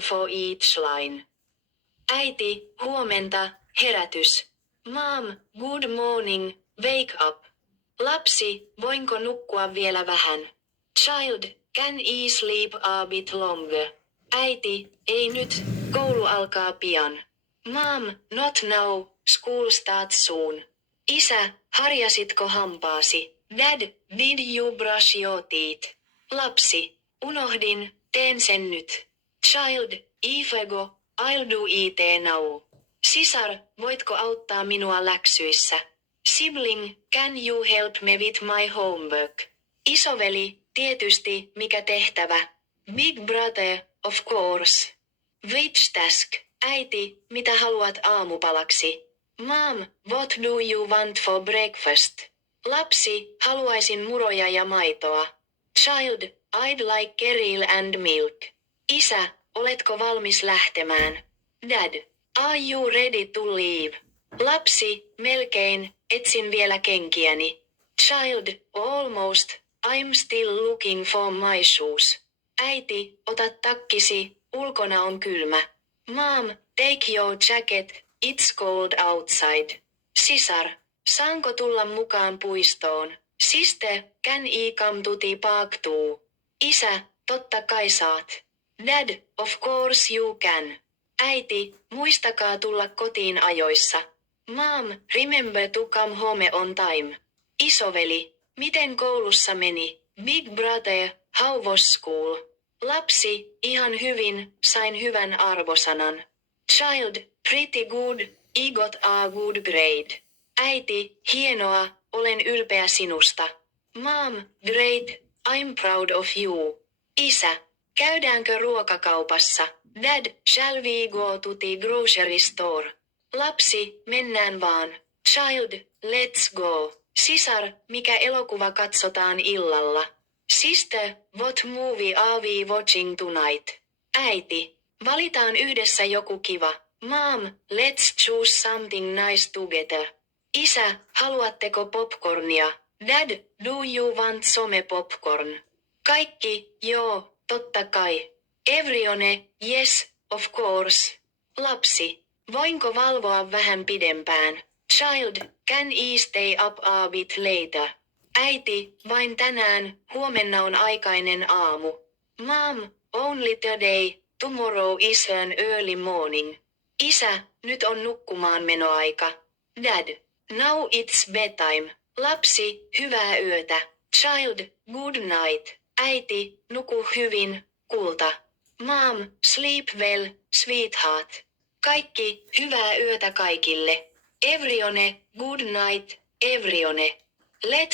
for each line. Äiti, huomenta, herätys. Mom, good morning, wake up. Lapsi, voinko nukkua vielä vähän? Child, can I sleep a bit longer? Äiti, ei nyt, koulu alkaa pian. Mom, not now, school starts soon. Isä, harjasitko hampaasi? Dad, did you brush your teeth? Lapsi, unohdin, teen sen nyt. Child, I forgot, I'll do it now. Sisar, voitko auttaa minua läksyissä? Sibling, can you help me with my homework? Isoveli, tietysti, mikä tehtävä? Big brother, of course. Which task? Äiti, mitä haluat aamupalaksi? Mom, what do you want for breakfast? Lapsi, haluaisin muroja ja maitoa. Child, I'd like cereal and milk. Isä, oletko valmis lähtemään? Dad, are you ready to leave? Lapsi, melkein, etsin vielä kenkiäni. Child, almost, I'm still looking for my shoes. Äiti, ota takkisi, ulkona on kylmä. Mom, take your jacket, it's cold outside. Sisar, saanko tulla mukaan puistoon? Sister, can I come to the park too? Isä, totta kai saat. Dad, of course you can. Äiti, muistakaa tulla kotiin ajoissa. Mom, remember to come home on time. Isoveli, miten koulussa meni? Big brother, how was school? Lapsi, ihan hyvin, sain hyvän arvosanan. Child, pretty good, I got a good grade. Äiti, hienoa, olen ylpeä sinusta. Mom, great, I'm proud of you. Isä, käydäänkö ruokakaupassa? Dad, shall we go to the grocery store? Lapsi, mennään vaan. Child, let's go. Sisar, mikä elokuva katsotaan illalla? Sister, what movie are we watching tonight? Äiti, valitaan yhdessä joku kiva. Mom, let's choose something nice together. Isä, haluatteko popcornia? Dad, do you want some popcorn? Kaikki, joo, totta kai. Everyone, yes, of course. Lapsi, voinko valvoa vähän pidempään? Child, can I stay up a bit later? Äiti, vain tänään, huomenna on aikainen aamu. Mom, only today, tomorrow is an early morning. Isä, nyt on nukkumaan menoaika. Dad, now it's bedtime. Lapsi, hyvää yötä. Child, good night. Äiti, nuku hyvin, kulta. Mom, sleep well, sweetheart. Kaikki, hyvää yötä kaikille. Everyone, good night, everyone. Let's